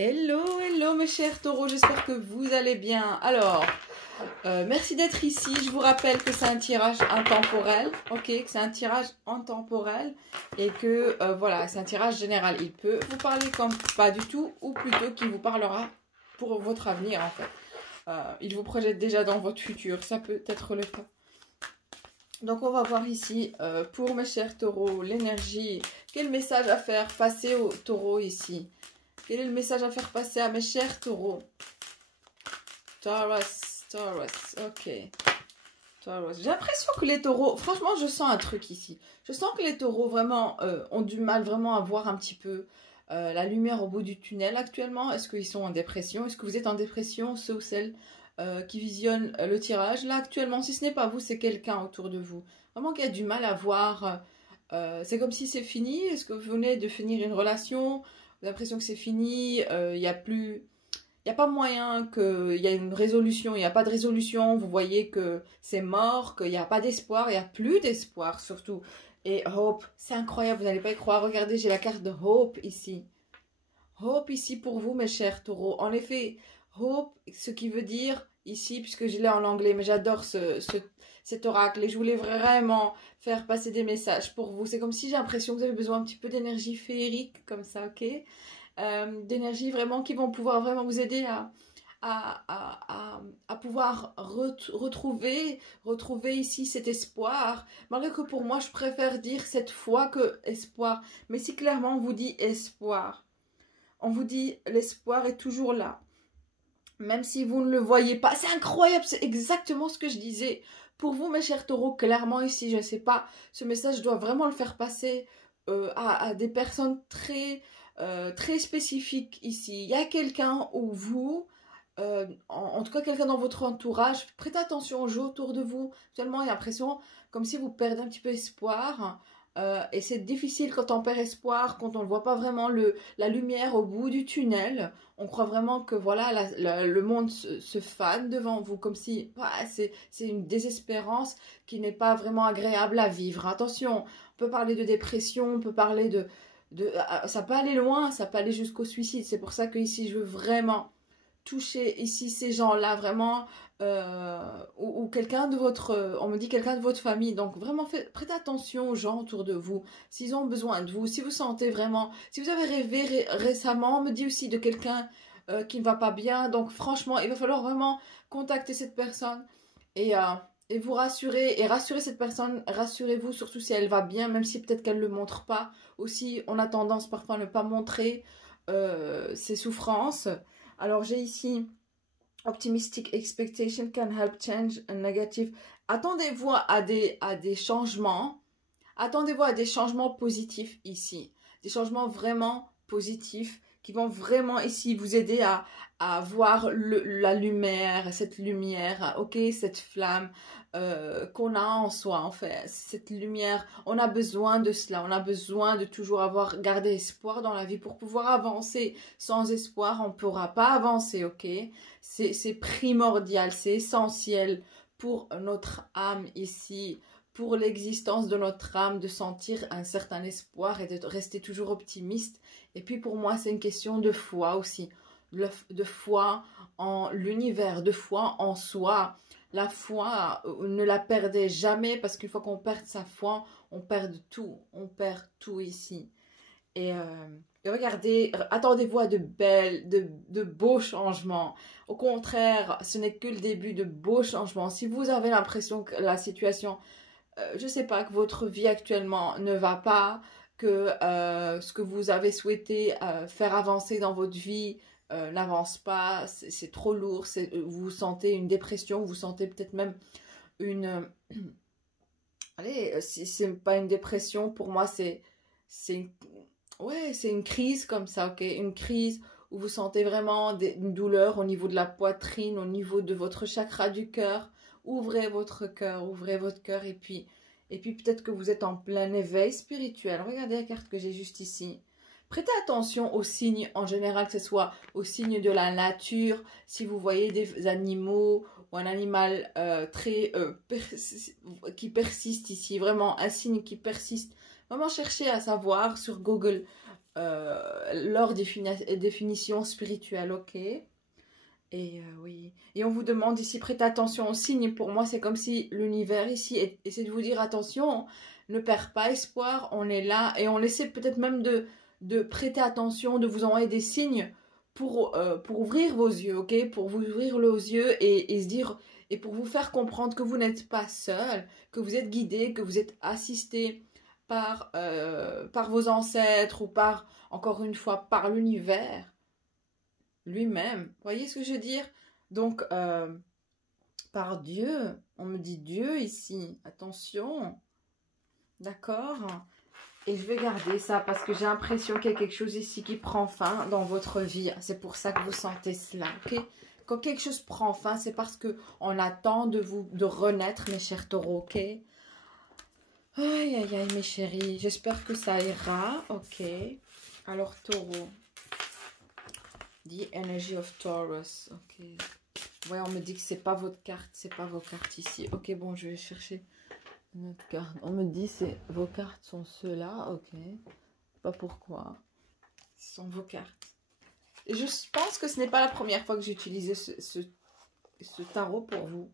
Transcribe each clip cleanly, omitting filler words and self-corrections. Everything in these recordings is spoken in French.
Hello, hello mes chers taureaux, j'espère que vous allez bien. Alors, merci d'être ici. Je vous rappelle que c'est un tirage intemporel, ok, que c'est un tirage intemporel et que voilà, c'est un tirage général. Il peut vous parler comme pas du tout ou plutôt qu'il vous parlera pour votre avenir en fait. Il vous projette déjà dans votre futur, ça peut être le cas. Donc on va voir ici pour mes chers taureaux l'énergie. Quel message à faire passer aux taureaux ici? Quel est le message à faire passer à mes chers taureaux? Taurus, ok. Taurus. J'ai l'impression que les taureaux, franchement je sens un truc ici. Je sens que les taureaux vraiment ont du mal vraiment à voir un petit peu la lumière au bout du tunnel actuellement. Est-ce qu'ils sont en dépression? Est-ce que vous êtes en dépression, ceux ou celles qui visionnent le tirage? Là actuellement, si ce n'est pas vous, c'est quelqu'un autour de vous. Vraiment qui a du mal à voir. C'est comme si c'est fini. Est-ce que vous venez de finir une relation? Vous avez l'impression que c'est fini, il n'y a plus... Il n'y a pas moyen qu'il y ait une résolution, il n'y a pas de résolution, vous voyez que c'est mort, qu'il n'y a pas d'espoir, il n'y a plus d'espoir surtout. Et Hope, c'est incroyable, vous n'allez pas y croire. Regardez, j'ai la carte de Hope ici. Hope ici pour vous, mes chers taureaux. En effet, Hope, ce qui veut dire ici, puisque je l'ai en anglais, mais j'adore cet oracle et je voulais vraiment faire passer des messages pour vous. C'est comme si j'ai l'impression que vous avez besoin un petit peu d'énergie féerique, comme ça, ok? D'énergie vraiment qui vont pouvoir vraiment vous aider à pouvoir retrouver ici cet espoir. Malgré que pour moi, je préfère dire cette foi que espoir. Mais si clairement on vous dit espoir, on vous dit l'espoir est toujours là. Même si vous ne le voyez pas. C'est incroyable, c'est exactement ce que je disais. Pour vous, mes chers taureaux, clairement ici, je ne sais pas, ce message, je dois vraiment le faire passer à des personnes très spécifiques ici. Il y a quelqu'un ou vous, en tout cas quelqu'un dans votre entourage, prêtez attention aux gens autour de vous. Actuellement, il y a l'impression comme si vous perdez un petit peu espoir. Et c'est difficile quand on perd espoir, quand on ne voit pas vraiment la lumière au bout du tunnel. On croit vraiment que voilà, le monde se fane devant vous, comme si c'est une désespérance qui n'est pas vraiment agréable à vivre. Attention, on peut parler de dépression, on peut parler ça peut aller loin, ça peut aller jusqu'au suicide. C'est pour ça que ici, je veux vraiment toucher ici ces gens-là, vraiment, ou quelqu'un de votre, on me dit quelqu'un de votre famille, donc vraiment prêtez attention aux gens autour de vous, s'ils ont besoin de vous, si vous sentez vraiment, si vous avez rêvé récemment, on me dit aussi de quelqu'un qui ne va pas bien, donc franchement, il va falloir vraiment contacter cette personne et vous rassurer, et rassurer cette personne, rassurez-vous surtout si elle va bien, même si peut-être qu'elle ne le montre pas, aussi on a tendance parfois à ne pas montrer ses souffrances. Alors j'ai ici Optimistic expectation can help change a negative. Attendez-vous à des changements. Attendez-vous à des changements positifs ici. Des changements vraiment positifs qui vont vraiment ici vous aider à voir la lumière, cette lumière, ok, cette flamme qu'on a en soi en fait. Cette lumière, on a besoin de cela, on a besoin de toujours garder espoir dans la vie pour pouvoir avancer. Sans espoir, on ne pourra pas avancer, ok. C'est primordial, c'est essentiel pour notre âme ici, pour l'existence de notre âme, de sentir un certain espoir et de rester toujours optimiste. Et puis pour moi, c'est une question de foi aussi, de foi en l'univers, de foi en soi. La foi, ne la perdez jamais parce qu'une fois qu'on perd sa foi, on perd tout ici. Et regardez, attendez-vous à de beaux changements. Au contraire, ce n'est que le début de beaux changements. Si vous avez l'impression que la situation, je ne sais pas, que votre vie actuellement ne va pas, que ce que vous avez souhaité faire avancer dans votre vie n'avance pas, c'est trop lourd, vous sentez une dépression, vous sentez peut-être même une... allez, si c'est pas une dépression, pour moi c'est ouais, c'est une crise comme ça, ok? Une crise où vous sentez vraiment une douleur au niveau de la poitrine, au niveau de votre chakra du cœur. Ouvrez votre cœur et puis peut-être que vous êtes en plein éveil spirituel. Regardez la carte que j'ai juste ici. Prêtez attention aux signes en général, que ce soit aux signes de la nature, si vous voyez des animaux ou un animal qui persiste ici, vraiment un signe qui persiste. Vraiment cherchez à savoir sur Google leur définition spirituelle, ok? Et oui, et on vous demande ici, prêtez attention aux signes. Pour moi, c'est comme si l'univers ici essaie de vous dire, attention, ne perds pas espoir, on est là. Et on essaie peut-être même de prêter attention, de vous envoyer des signes pour ouvrir vos yeux, ok? Pour vous ouvrir les yeux et se dire, et pour vous faire comprendre que vous n'êtes pas seul, que vous êtes guidé, que vous êtes assisté par vos ancêtres ou par, encore une fois, par l'univers lui-même. Vous voyez ce que je veux dire? Donc, par Dieu, on me dit Dieu ici, attention, d'accord? Et je vais garder ça parce que j'ai l'impression qu'il y a quelque chose ici qui prend fin dans votre vie. C'est pour ça que vous sentez cela, ok? Quand quelque chose prend fin, c'est parce qu'on attend de renaître, mes chers taureaux, ok? Aïe, aïe, aïe, mes chéris. J'espère que ça ira, ok? Alors, taureau. The Energy of Taurus, ok. Ouais, on me dit que c'est pas votre carte, c'est pas vos cartes ici. Ok, bon, je vais chercher une autre carte. On me dit que vos cartes sont ceux-là, ok. Pas pourquoi. Ce sont vos cartes. Et je pense que ce n'est pas la première fois que j'ai utilisé ce tarot pour vous.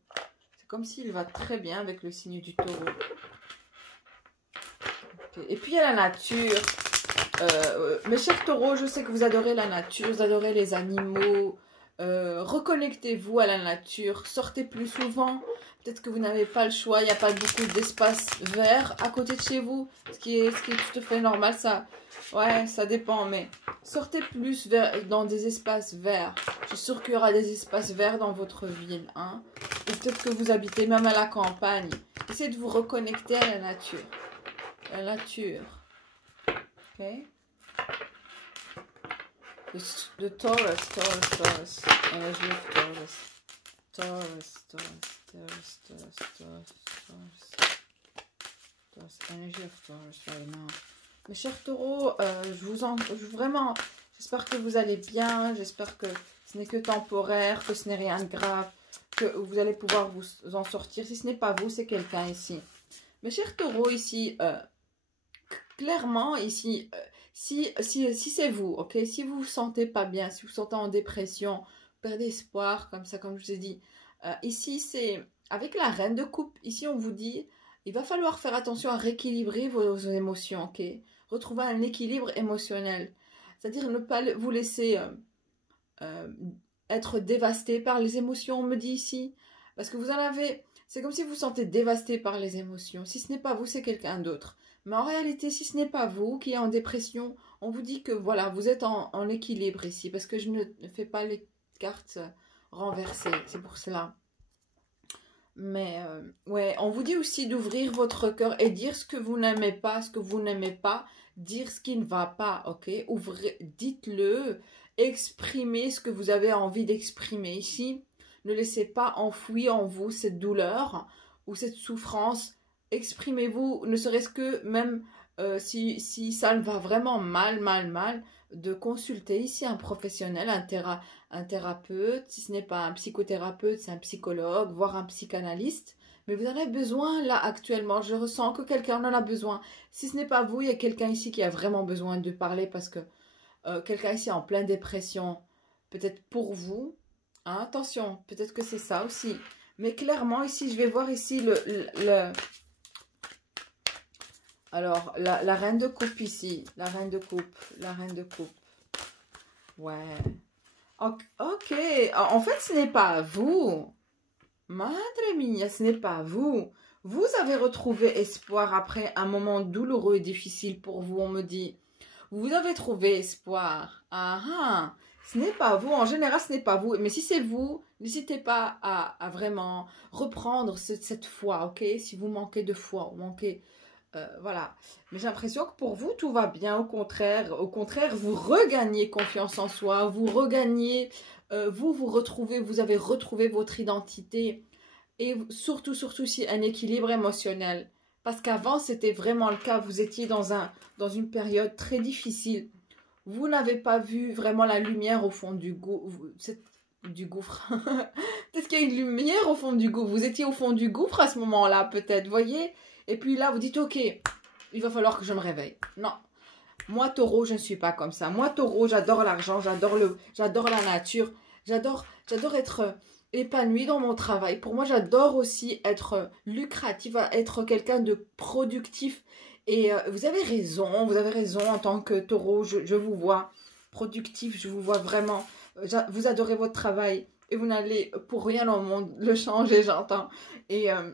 C'est comme s'il va très bien avec le signe du taureau. Okay. Et puis il y a la nature. Mes chers taureaux, je sais que vous adorez la nature, vous adorez les animaux. Reconnectez-vous à la nature, sortez plus souvent. Peut-être que vous n'avez pas le choix, il n'y a pas beaucoup d'espace vert à côté de chez vous, ce qui est tout à fait normal. Ça, ouais, ça dépend, mais sortez plus dans des espaces verts. Je suis sûre qu'il y aura des espaces verts dans votre ville, hein. Ou peut-être que vous habitez même à la campagne. Essayez de vous reconnecter à la nature. La nature. Ok. The Taurus, energy of Taurus, energy of Taurus, right now. Mes chers taureaux, vraiment, j'espère que vous allez bien, j'espère que ce n'est que temporaire, que ce n'est rien de grave, que vous allez pouvoir vous en sortir. Si ce n'est pas vous, c'est quelqu'un ici. Mes chers taureaux, ici, clairement, ici, si c'est vous, ok, si vous vous sentez pas bien, si vous vous sentez en dépression, perdez espoir, comme ça, comme je vous ai dit, ici, c'est avec la reine de coupe, ici, on vous dit, il va falloir faire attention à rééquilibrer vos émotions, ok, retrouver un équilibre émotionnel, c'est-à-dire ne pas vous laisser être dévasté par les émotions, on me dit ici, parce que vous en avez, c'est comme si vous vous sentez dévasté par les émotions. Si ce n'est pas vous, c'est quelqu'un d'autre. Mais en réalité, si ce n'est pas vous qui est en dépression, on vous dit que voilà, vous êtes en équilibre ici, parce que je ne fais pas les cartes renversées, c'est pour cela. Mais ouais, on vous dit aussi d'ouvrir votre cœur et dire ce que vous n'aimez pas, ce que vous n'aimez pas, dire ce qui ne va pas, ok? Ouvrez, dites-le, exprimez ce que vous avez envie d'exprimer ici. Ne laissez pas enfouir en vous cette douleur ou cette souffrance. Exprimez-vous, ne serait-ce que même si ça va vraiment mal, de consulter ici un professionnel, un thérapeute. Si ce n'est pas un psychothérapeute, c'est un psychologue, voire un psychanalyste. Mais vous en avez besoin là actuellement. Je ressens que quelqu'un en a besoin. Si ce n'est pas vous, il y a quelqu'un ici qui a vraiment besoin de parler parce que quelqu'un ici est en pleine dépression. Peut-être pour vous. Hein, attention, peut-être que c'est ça aussi. Mais clairement, ici, je vais voir ici alors, la reine de coupe ici. La reine de coupe. Ouais. Ok. En fait, ce n'est pas vous. Madre mia, ce n'est pas vous. Vous avez retrouvé espoir après un moment douloureux et difficile pour vous, on me dit. Vous avez trouvé espoir. Ah ah. Ce n'est pas vous, en général ce n'est pas vous, mais si c'est vous, n'hésitez pas à vraiment reprendre cette foi, ok? Si vous manquez de foi, vous manquez, voilà. Mais j'ai l'impression que pour vous tout va bien, au contraire, vous regagnez confiance en soi, vous regagnez, vous retrouvez, vous avez retrouvé votre identité et surtout si un équilibre émotionnel. Parce qu'avant c'était vraiment le cas, vous étiez dans une période très difficile. Vous n'avez pas vu vraiment la lumière au fond du gouffre. Peut-être qu'il y a une lumière au fond du gouffre. Vous étiez au fond du gouffre à ce moment-là, peut-être, voyez. Et puis là, vous dites, ok, il va falloir que je me réveille. Non. Moi, taureau, je ne suis pas comme ça. Moi, taureau, j'adore l'argent, j'adore la nature, j'adore être épanouie dans mon travail. Pour moi, j'adore aussi être lucrative, être quelqu'un de productif. Et vous avez raison en tant que taureau, je vous vois productif, je vous vois vraiment. Vous adorez votre travail et vous n'allez pour rien au monde le changer, j'entends. Et, euh,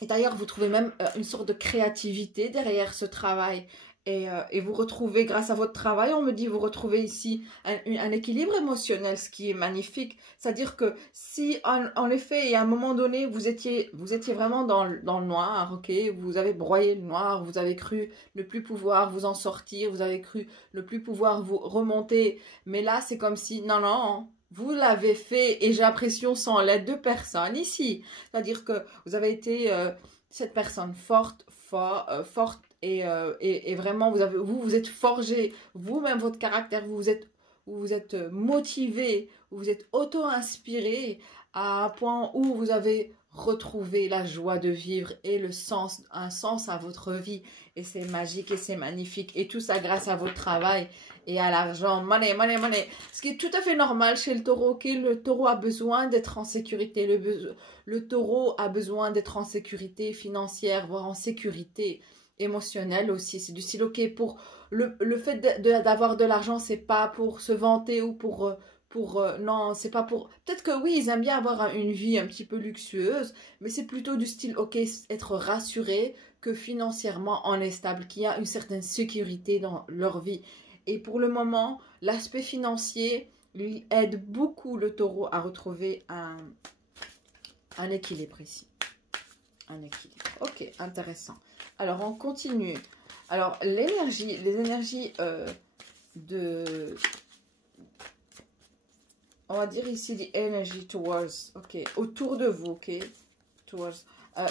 et d'ailleurs, vous trouvez même une sorte de créativité derrière ce travail. Et vous retrouvez, grâce à votre travail, on me dit, vous retrouvez ici un équilibre émotionnel, ce qui est magnifique. C'est-à-dire que si, en effet, et à un moment donné, vous étiez vraiment dans le noir, ok, vous avez broyé le noir, vous avez cru ne plus pouvoir vous en sortir, vous avez cru ne plus pouvoir vous remonter. Mais là, c'est comme si, non, non, vous l'avez fait et j'ai l'impression sans l'aide de personne ici. C'est-à-dire que vous avez été cette personne forte et vraiment vous êtes forgé vous-même votre caractère, vous êtes motivé, vous êtes auto-inspiré à un point où vous avez retrouvé la joie de vivre et un sens à votre vie. Et c'est magique et c'est magnifique. Et tout ça grâce à votre travail et à l'argent. Money, money, money. Ce qui est tout à fait normal chez le taureau. Ok, le taureau a besoin d'être en sécurité. Le taureau a besoin d'être en sécurité financière, voire en sécurité émotionnelle aussi. C'est du style, ok, pour le fait d'avoir de l'argent, c'est pas pour se vanter ou non, c'est pas pour... Peut-être que oui, ils aiment bien avoir une vie un petit peu luxueuse, mais c'est plutôt du style, ok, être rassuré que financièrement on est stable, qu'il y a une certaine sécurité dans leur vie. Et pour le moment, l'aspect financier lui aide beaucoup le taureau à retrouver un équilibre ici. Un équilibre. Ok, intéressant. Alors, on continue. Alors, les énergies de... On va dire ici, the energy towards, ok, autour de vous, ok, towards,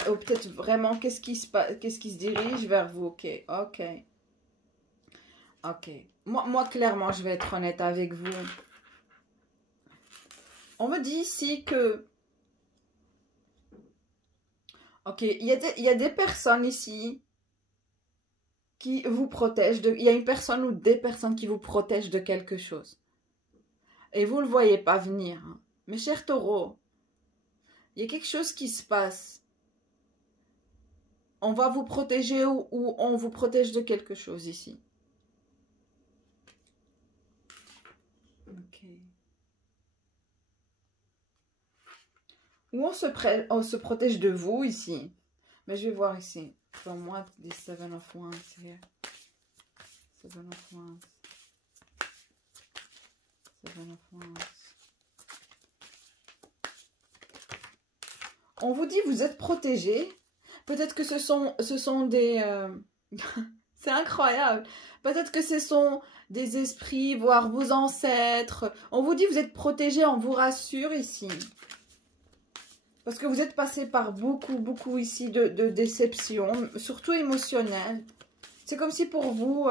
ou peut-être vraiment, qu'est-ce qui se dirige vers vous, ok, ok, ok. Moi, clairement, je vais être honnête avec vous. On me dit ici que, ok, il y a des personnes ici qui vous protègent, il y a une personne ou des personnes qui vous protègent de quelque chose. Et vous ne le voyez pas venir. Hein. Mes chers taureaux, il y a quelque chose qui se passe. On va vous protéger ou on vous protège de quelque chose ici. Ok. Ou on se protège de vous ici. Mais je vais voir ici. From what this Seven of Wands here. Seven of Wands. Seven of Wands. On vous dit vous êtes protégés. Peut-être que ce sont des... C'est incroyable. Peut-être que ce sont des esprits, voire vos ancêtres. On vous dit vous êtes protégés, on vous rassure ici. Parce que vous êtes passé par beaucoup ici de déceptions, surtout émotionnelles. C'est comme si pour vous,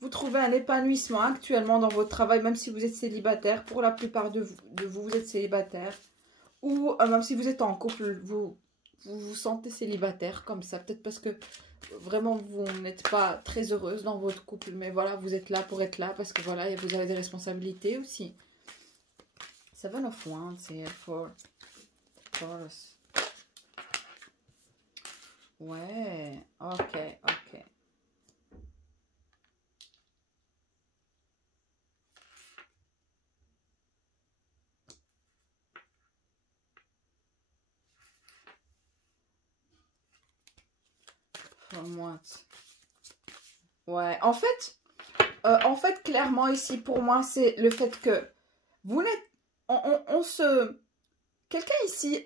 vous trouvez un épanouissement actuellement dans votre travail, même si vous êtes célibataire. Pour la plupart de vous, vous êtes célibataire. Ou même si vous êtes en couple, vous vous sentez célibataire comme ça. Peut-être parce que vraiment vous n'êtes pas très heureuse dans votre couple. Mais voilà, vous êtes là pour être là parce que voilà, vous avez des responsabilités aussi. Seven of Wands, c'est for Taurus. Ouais, ok. Ouais, en fait, clairement ici pour moi, c'est le fait que vous n'êtes, quelqu'un ici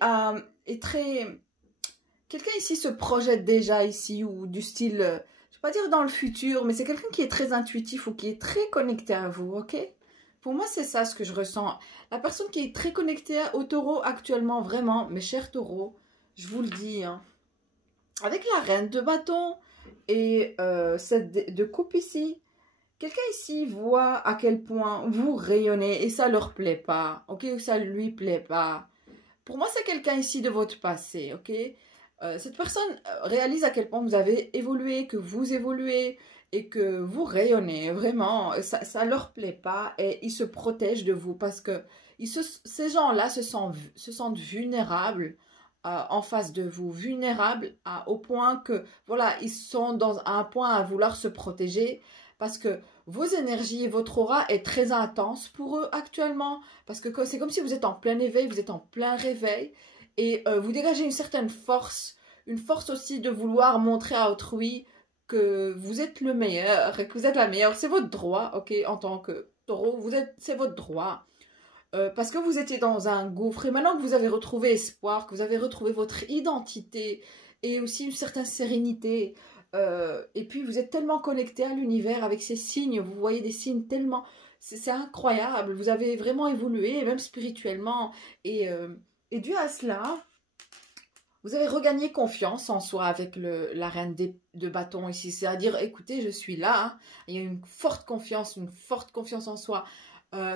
est très, quelqu'un ici se projette déjà ici ou du style, je vais pas dire dans le futur, mais c'est quelqu'un qui est très intuitif ou qui est très connecté à vous, ok? Pour moi, c'est ça ce que je ressens. La personne qui est très connectée au taureau actuellement, vraiment, mes chers taureaux, je vous le dis, hein, avec la reine de bâton et cette de coupe ici, quelqu'un ici voit à quel point vous rayonnez et ça leur plaît pas, ok? Ça lui plaît pas. Pour moi, c'est quelqu'un ici de votre passé, ok? Cette personne réalise à quel point vous avez évolué, que vous évoluez et que vous rayonnez, vraiment, ça leur plaît pas et ils se protègent de vous parce que ces gens-là se sentent vulnérables en face de vous, vulnérables au point que, voilà, ils sont à un point à vouloir se protéger parce que vos énergies, votre aura est très intense pour eux actuellement parce que c'est comme si vous êtes en plein éveil, vous êtes en plein réveil et vous dégagez une force aussi de vouloir montrer à autrui que vous êtes le meilleur et que vous êtes la meilleure. C'est votre droit, ok, en tant que taureau, c'est votre droit. Parce que vous étiez dans un gouffre et maintenant que vous avez retrouvé espoir, que vous avez retrouvé votre identité et aussi une certaine sérénité, et puis vous êtes tellement connecté à l'univers avec ces signes, vous voyez des signes tellement... C'est incroyable, vous avez vraiment évolué, même spirituellement, et dû à cela, vous avez regagné confiance en soi avec la reine de bâton ici. C'est-à-dire, écoutez, je suis là. Hein. Il y a une forte confiance en soi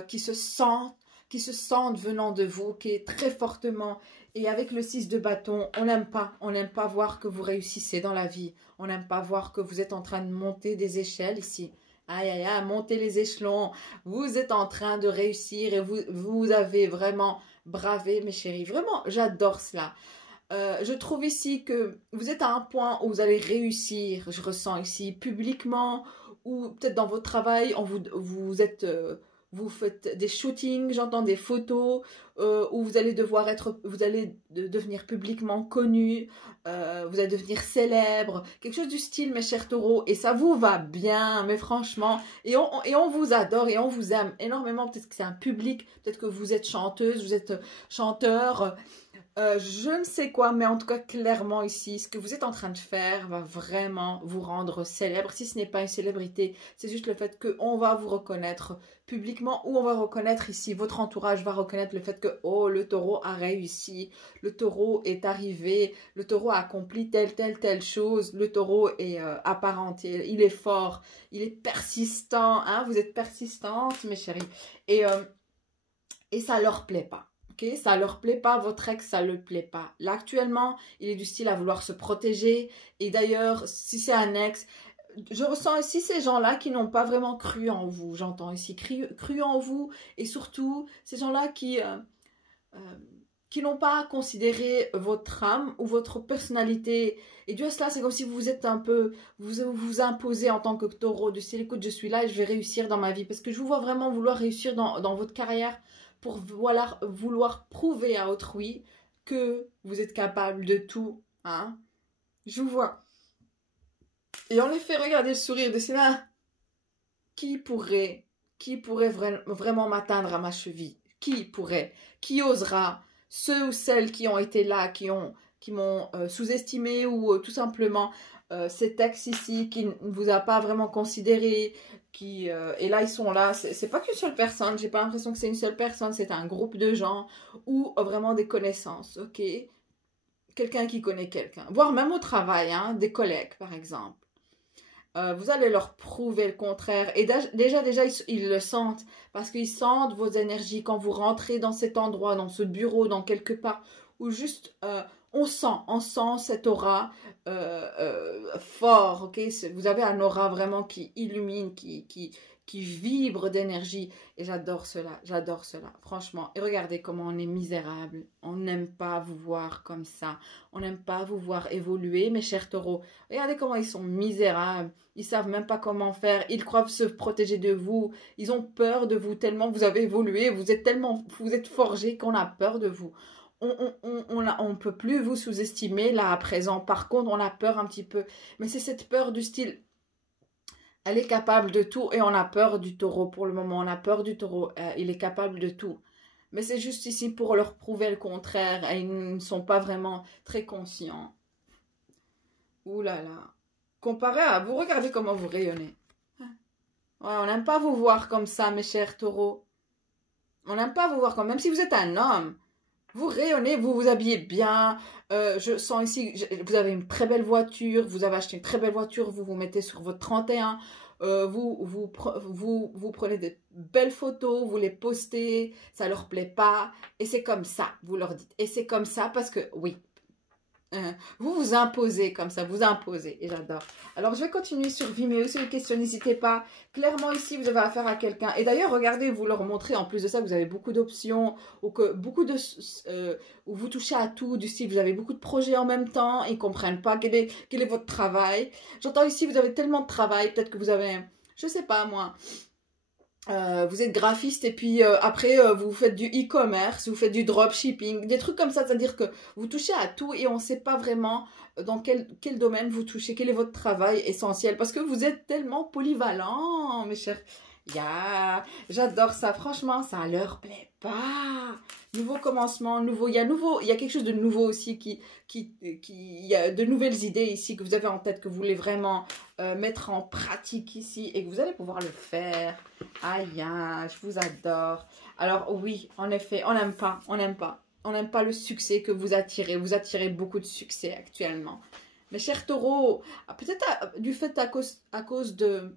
qui se sent venant de vous, qui est très fortement. Et avec le 6 de bâton, on n'aime pas voir que vous réussissez dans la vie. On n'aime pas voir que vous êtes en train de monter des échelles ici. Aïe, aïe, aïe, monter les échelons. Vous êtes en train de réussir et vous avez vraiment bravé, mes chéris. Vraiment, j'adore cela. Je trouve ici que vous êtes à un point où vous allez réussir, je ressens ici, publiquement, ou peut-être dans votre travail, vous faites des shootings, j'entends des photos, où vous allez devenir publiquement connu, vous allez devenir célèbre, quelque chose du style, mes chers taureaux, et ça vous va bien, mais franchement, et on vous adore, et on vous aime énormément, peut-être que c'est un public, peut-être que vous êtes chanteuse, vous êtes chanteur, je ne sais quoi, mais en tout cas, clairement ici, ce que vous êtes en train de faire va vraiment vous rendre célèbre. Si ce n'est pas une célébrité, c'est juste le fait qu'on va vous reconnaître publiquement ou on va reconnaître ici, votre entourage va reconnaître le fait que, oh, le taureau a réussi, le taureau est arrivé, le taureau a accompli telle chose, le taureau est apparenté, il est fort, il est persistant, hein, vous êtes persistante, mes chéris. Et ça leur plaît pas. Okay, ça leur plaît pas, votre ex, ça le plaît pas. Là, actuellement, il est du style à vouloir se protéger. Et d'ailleurs, si c'est un ex, je ressens ici ces gens-là qui n'ont pas vraiment cru en vous. J'entends ici cru en vous. Et surtout, ces gens-là qui n'ont pas considéré votre âme ou votre personnalité. Et dû à cela, c'est comme si vous êtes un peu, vous imposez en tant que taureau de style, écoute, je suis là et je vais réussir dans ma vie. Parce que je vous vois vraiment vouloir réussir dans votre carrière, pour vouloir prouver à autrui que vous êtes capable de tout. Hein? Je vous vois. Et on les fait regarder le sourire de ces mains. Qui pourrait vraiment m'atteindre à ma cheville? Qui pourrait? Qui osera? Ceux ou celles qui ont été là, qui m'ont sous-estimé ou tout simplement cet ex ici qui ne vous a pas vraiment considéré, et là ils sont là, c'est pas qu'une seule personne, j'ai pas l'impression que c'est une seule personne, c'est un groupe de gens ou vraiment des connaissances, ok, quelqu'un qui connaît quelqu'un, voire même au travail, hein, des collègues par exemple. Vous allez leur prouver le contraire et déjà ils le sentent parce qu'ils sentent vos énergies quand vous rentrez dans cet endroit, dans ce bureau, dans quelque part où juste on sent cette aura fort, ok? Vous avez un aura vraiment qui illumine, qui vibre d'énergie. Et j'adore cela, franchement. Et regardez comment on est misérable. On n'aime pas vous voir comme ça. On n'aime pas vous voir évoluer, mes chers taureaux. Regardez comment ils sont misérables. Ils savent même pas comment faire. Ils croient se protéger de vous. Ils ont peur de vous tellement vous avez évolué. Vous êtes forgés qu'on a peur de vous. On peut plus vous sous-estimer là à présent. Par contre, on a peur un petit peu. Mais c'est cette peur du style, elle est capable de tout et on a peur du taureau pour le moment. On a peur du taureau. Il est capable de tout. Mais c'est juste ici pour leur prouver le contraire. Et ils ne sont pas vraiment très conscients. Ouh là là. Comparé à vous, regardez comment vous rayonnez. Ouais, on n'aime pas vous voir comme ça, mes chers taureaux. On n'aime pas vous voir comme... Même si vous êtes un homme. Vous rayonnez, vous vous habillez bien. Je sens ici, vous avez une très belle voiture. Vous avez acheté une très belle voiture. Vous vous mettez sur votre 31. Vous prenez des belles photos. Vous les postez. Ça leur plaît pas. Et c'est comme ça, vous leur dites. Et c'est comme ça parce que, oui. Vous vous imposez comme ça, vous imposez, et j'adore. Alors, je vais continuer sur Vimeo, sur les questions, n'hésitez pas. Clairement, ici, vous avez affaire à quelqu'un. Et d'ailleurs, regardez, vous leur montrez, en plus de ça, vous avez beaucoup d'options, ou que beaucoup de... où vous touchez à tout, du style, vous avez beaucoup de projets en même temps, et ils ne comprennent pas quel est votre travail. J'entends ici, vous avez tellement de travail, peut-être que vous avez, je sais pas moi... vous êtes graphiste et puis après vous faites du e-commerce, vous faites du dropshipping, des trucs comme ça, c'est-à-dire que vous touchez à tout et on ne sait pas vraiment dans quel domaine vous touchez, quel est votre travail essentiel, parce que vous êtes tellement polyvalent, mes chers. J'adore ça, franchement, ça leur plaît pas. Nouveau commencement, il y a quelque chose de nouveau aussi il y a de nouvelles idées ici que vous avez en tête, que vous voulez vraiment mettre en pratique ici et que vous allez pouvoir le faire. Aïe, je vous adore. Alors oui, en effet, on n'aime pas. On n'aime pas le succès que vous attirez. Vous attirez beaucoup de succès actuellement. Mes chers taureaux, peut-être du fait à cause de...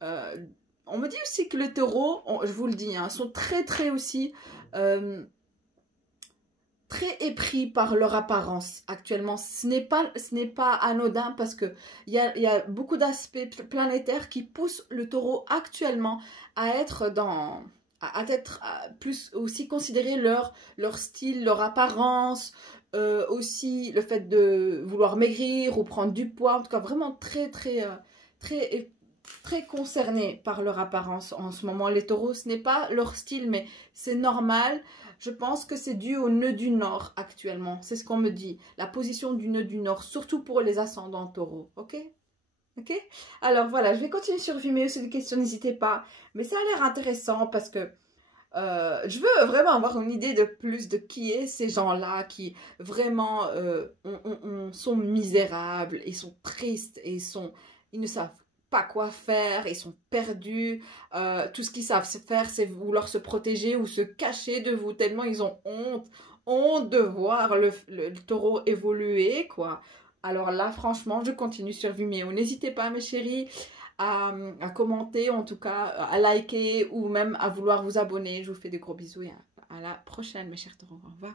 on me dit aussi que les taureaux, je vous le dis, sont très aussi... très épris par leur apparence actuellement. Ce n'est pas anodin parce que il y a beaucoup d'aspects planétaires qui poussent le taureau actuellement à être plus aussi considérer leur style, leur apparence, aussi le fait de vouloir maigrir ou prendre du poids, en tout cas vraiment très concernés par leur apparence en ce moment. Les taureaux, ce n'est pas leur style, mais c'est normal. Je pense que c'est dû au nœud du Nord actuellement. C'est ce qu'on me dit. La position du nœud du Nord, surtout pour les ascendants taureaux. Ok? Ok? Alors voilà, je vais continuer sur Vimeo. Si vous avez des questions, n'hésitez pas. Mais ça a l'air intéressant parce que je veux vraiment avoir une idée de plus de qui est ces gens-là qui vraiment sont misérables et sont tristes et ils ne savent pas quoi faire, ils sont perdus. Tout ce qu'ils savent faire, c'est vouloir se protéger ou se cacher de vous tellement ils ont honte de voir le taureau évoluer, quoi. Alors là, franchement, je continue sur Vimeo. N'hésitez pas, mes chéris, à commenter, en tout cas, à liker ou même à vouloir vous abonner. Je vous fais des gros bisous et à la prochaine, mes chers taureaux. Au revoir.